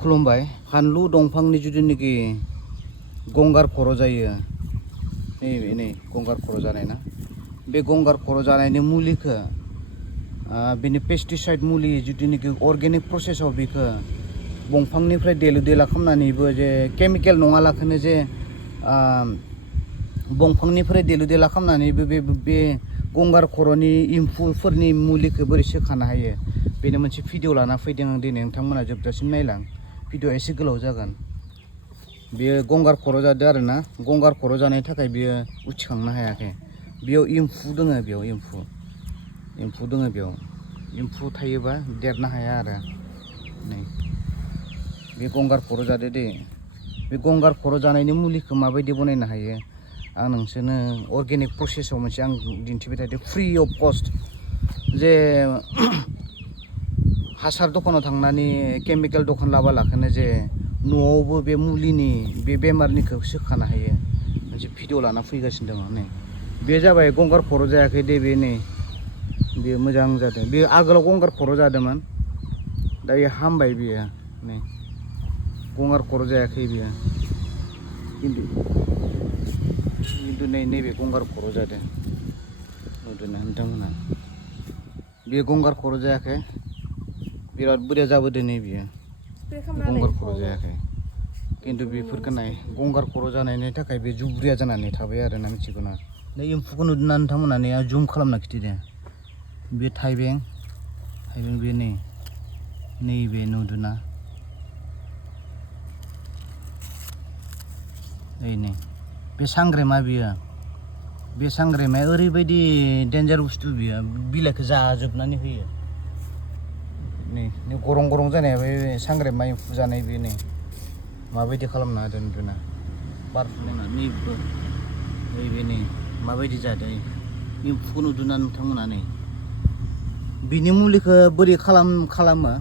खुलुमबाय फानलु दंफांनि जुदिनोखि गंगार खर' जायो नै गंगार खर' जानाय ना बे गंगार खर' जानायनि मुलिखौ बिनि पेस्टिसाइड मुलि जुदिनोखि अर्गेनिक प्रसेसआव बेखौ दंफांनिफ्राय देलु देला खालामनानैबो जे केमिकेल नङालाखौनो जे दंफांनिफ्राय देलु देला खालामनानैबो बे गंगार खर'नि एम्फौफोरनि मुलिखौ बोरै सोखानो हायो बेनो मोनसे भिडिअ लाना फैदों आं दिनै नोंथांमोना जोबजासिम नायलां भिडिअ एसे गोलाव जागोन बेयो गंगार खर' जादों आरोना गंगार खर' जानायनि थाखाय बियो उथिखांनो हायाखै बेयाव एम्फौ दङ बेयाव एम्फौ दङ बेयाव एम्फौ थायोबा देरनो हाया आरो नै बे गंगार खर' जादों दे बे गंगार खर' जानायनि मुलिखौ माबायदि बनायनो हायो आं नोंसोरनो अर्गेनिक प्रसेसआव मोनसे आं दिन्थिबाय थादों फ्रि अफ कस्ट जे हासार दखानाव थांनानै केमिकेल दखान लाबालाखौनो जे न'आवबो बे मुलिनि बे बेमारनिखौ सोखानो हायो मोनसे भिडिअ लाना फैगासिनो दङ नै बे जाबाय गंगार खर' जायाखै दे बे नै बे मोजां जादों बे आगोलाव गंगार खर' जादोंमोन दायो हामबाय बेयो नै गंगार खर' जायाखै बेयो खिन्थु नैबे गंगार खर' जादों नुदोंना नोंथांमोना बे गंगार खर' जायाखै बिराद बुरजा जाबोदों नै बियो गंगार खर' जायाखै खिन्थु बेफोरखौ नाय गंगार खर' जानायनि थाखाय बे जुब्रिया जानानै थाबाय आरो ना मिथिगौ ना नै एम्फौखौ नुदोंना नोंथांमोना नै जुम खालामना खिथिदों बे थाइबें बे नैबे नुदोंना नै बे सांग्रेमा बियो बे सांग्रेमाया ओरैबायदि डेन्जार बुस्थु बियो बिलाइखौ जाजोबनानै होयो नै गरं गरं जानाया बे सांग्रेमा एम्फौ जानाय बे नै माबायदि खालामना होदों नुदोंना बारफुना नैबो नैबे नै माबायदि जादों एम्फौखौ नुदोंना नोंथांमोना नै बिनि मुलिखौ बोरै खालामो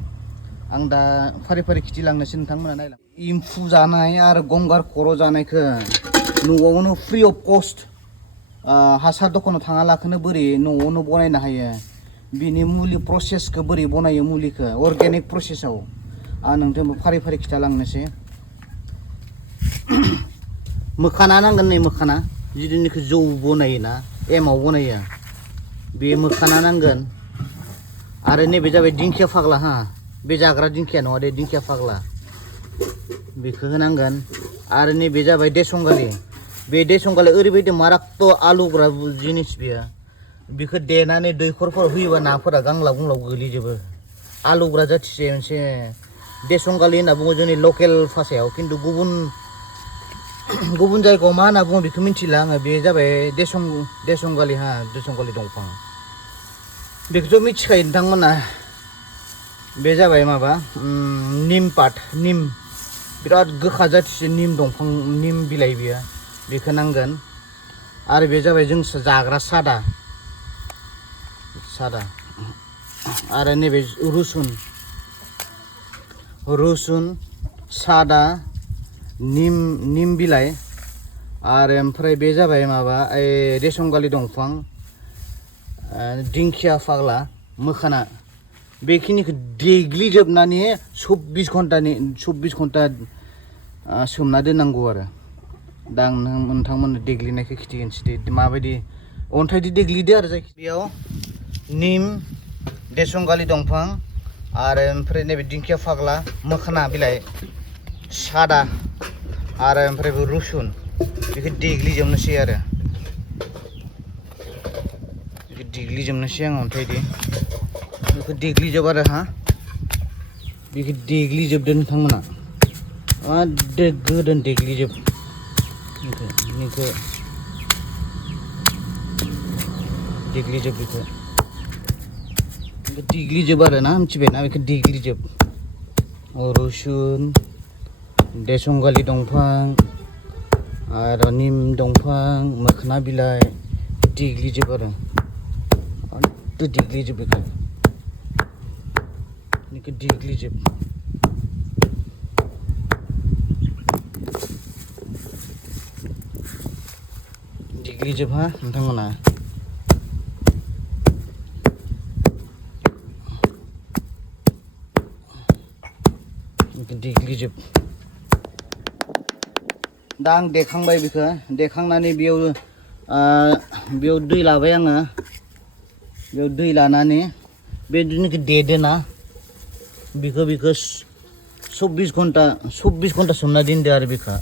आं दा फारि फारि खिथिलांनोसै नोंथांमोना नायलां एम्फौ जानाय आरो गंगार खर' जानायखौ न'आवनो फ्रि अफ कस्ट हासार दखानाव थाङालाखौनो बोरै न'आवनो बनायनो हायो बिनि मुलि प्रसेसखौ बोरै बनायो मुलिखौ अर्गेनिक प्रसेसआव आं नोंथांनो फारि फारि खिथालांनोसै मोखाना नांगोन नै मोखाना जिदिनोखि जौ बनायोना एमाव बनायो बे मोखाना नांगोन आरो नैबे जाबाय दिंखिया फाग्ला बे जाग्रा दिंखिया नङा दे दिंखिया फाग्ला बेखौ होनांगोन आरो नैबे जाबाय देसंगालि बे देसंगालि ओरैबायदि माराक्ट आलुग्रा जिनिस बेयो बेखौ देनानै दैखरफोराव होयोबा नाफोरा गांलाब गुंलाब गोलैजोबो आलुग्रा जाथिसे मोनसे देसंगालि होनना बुङो जोंनि लकेल भाषायाव खिन्थु गुबुन जायगायाव मा होनना बुङो बेखौ मिथिला आङो बे जाबाय देसंगालि देसंगालि दंफां बेखौथ' मिथिखायो नोंथांमोना बे जाबाय माबा निम पात निम बिराद गोखा जाथिसे निम दंफां निम बिलाइ बियो बेखौ नांगोन आरो बे जाबाय जों जाग्रा सादा आरो नैबे रुसुन सादा निम बिलाइ आरो ओमफ्राय बे जाबाय माबा रेशंगालि दंफां दिंखिया फाग्ला मोखाना बेखिनिखौ देग्लिजोबनानै 24 घन्टा सोमना दोननांगौ आरो दा आं नोंथांमोननो देग्लिनायखौ खिथिगोनसै माबायदि अन्थाइदि देग्लिदो आरो जायखि बेयाव निम देसंगालि दंफां आरो ओमफ्राय नैबे दिंखिया फाग्ला मोखोना बिलाइ सादा आरो ओमफ्राय बे रुसुन बेखौ देग्लिजोबनोसै आरो देग्लिजोबनोसै आं अन्थाइदि बेखौ देग्लिजोब आरो बेखौ देग्लिजोबदो नोंथांमोना गोदोन देग्लिजोब बेखौ देग्लिजोब आरो ना मिथिबायना बेखौ देग्लिजोब रुसुन देसंगालि दंफां आरो निम दंफां मोखोना बिलाइ देग्लिजोब आरो देग्लिजोब बेखौ देग्लिजोब नोंथांमोना देग्लिजोब दा आं देखांबाय बेखौ देखांनानै बेयाव दै लाबाय आङो बेयाव दै लानानै बे जिनिखि देदोना बेखौ 24 घन्टा सोमना दोनदो आरो बेखौ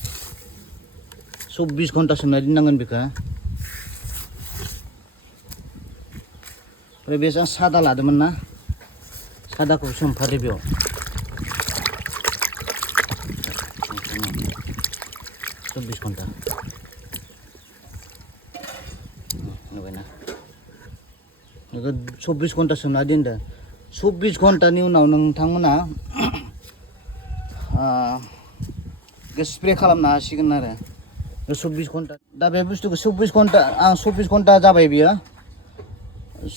24 घन्टा सोमना दोननांगोन बेखौ ओमफ्राय बे आं सादा लादोंमोन ना सादाखौ सोमफादो बेयाव 24 घन्टा नुबायना बेखौ 24 घन्टा सोमना दोनदो 24 घन्टानि उनाव नोंथांमोना स्प्रे खालामनो हासिगोन आरो 24 घन्टा दा बे बुस्थुखौ 24 घन्टा आं 24 घन्टा जाबाय बियो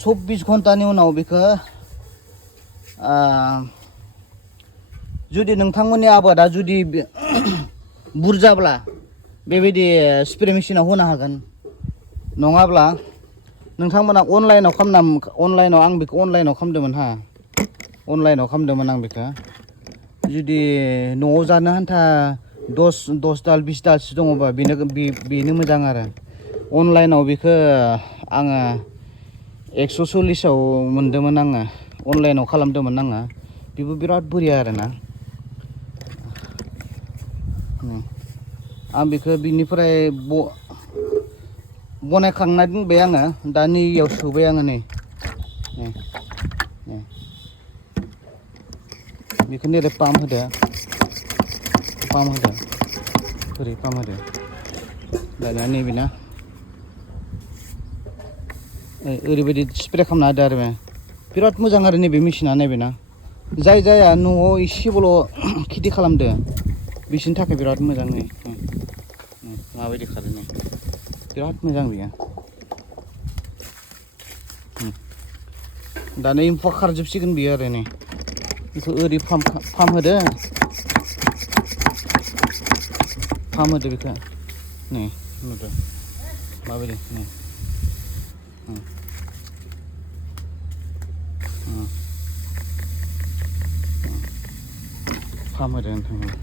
24 घन्टानि उनाव बेखौ जुदि नोंथांमोननि आबादा जुदि बुरजाब्ला बेबायदि स्प्रे मेचिनाव होनो हागोन नङाब्ला नोंथांमोना अनलाइनाव आं बेखौ अनलाइनाव खालामदोंमोन अनलाइनाव खालामदोंमोन आं बेखौ जुदि न'आव जानो आन्था 10 दाल 20 दालसो दङबा बेनो मोजां आरो अनलाइनाव बेखौ आङो 140आव मोनदोंमोन आङो अनलाइनाव खालामदोंमोन आङो बेबो बिराद बरिया आरोना आं बेखौ बिनिफ्राय बनायखांना दोनबाय आङो दा नैयाव सोबाय आङो नै बेखौ नैरै पाम्प होदो ओरै पाम्प होदो दानिया नैबेना ओरैबायदि स्प्रे खालामना होदो आरो बिराद मोजां आरो नैबे मेचिना नैबेना जायहा न'आव एसेबोल' खेथि खालामदो बिसोरनि थाखाय बिराद मोजां नै माबायदि खारो नै बिराद मोजां बेयो दानो एम्फौआ खारजोबसिगोन बियो आरो नै बेखौ ओरै पाम्प होदो बेखौ नै नुदो माबायदि नै पाम्प होदो नोंथांमोना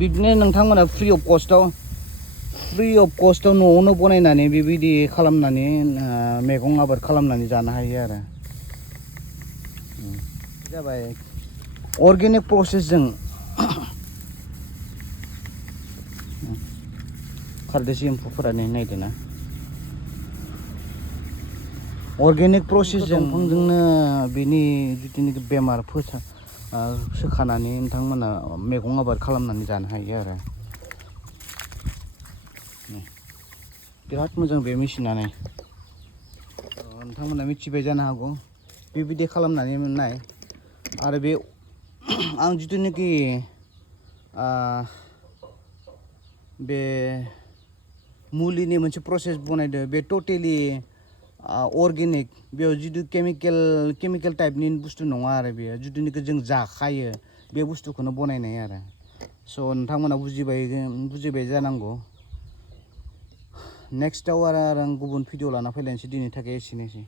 बिदिनो नोंथांमोना फ्रि अफ कस्टआव न'आवनो बनायनानै बेबायदि खालामनानै मैगं आबाद खालामनानै जानो हायो आरो जाबाय अर्गेनिक प्रसेसजों खारदैसि एम्फौफोरा नायदोना अर्गेनिक प्रसेसजों दंफांजोंनो बेनि जिथुनिखि बेमार सोखानानै नोंथांमोना मैगं आबाद खालामनानै जानो हायो आरो बिराद मोजां बे मेचिनानो नोंथांमोना मिथिबाय जानो हागौ बेबायदि खालामनानै मोननाय आरो बे आं जिथुनिखि बे मुलिनि मोनसे प्रसेस बनायदो बे टटेलि अर्गेनिक बेयाव जितु केमिकेल टाइपनि बुस्थु नङा आरो बेयो जिथुनिखि जों जाखायो बे बुस्थुखौनो बनायनाय आरो स' नोंथांमोना बुजिबाय जानांगौ नेक्स्टआव आरो आं गुबुन भिडिअ लाना फैलायनोसै दिनैनि थाखाय एसेनोसै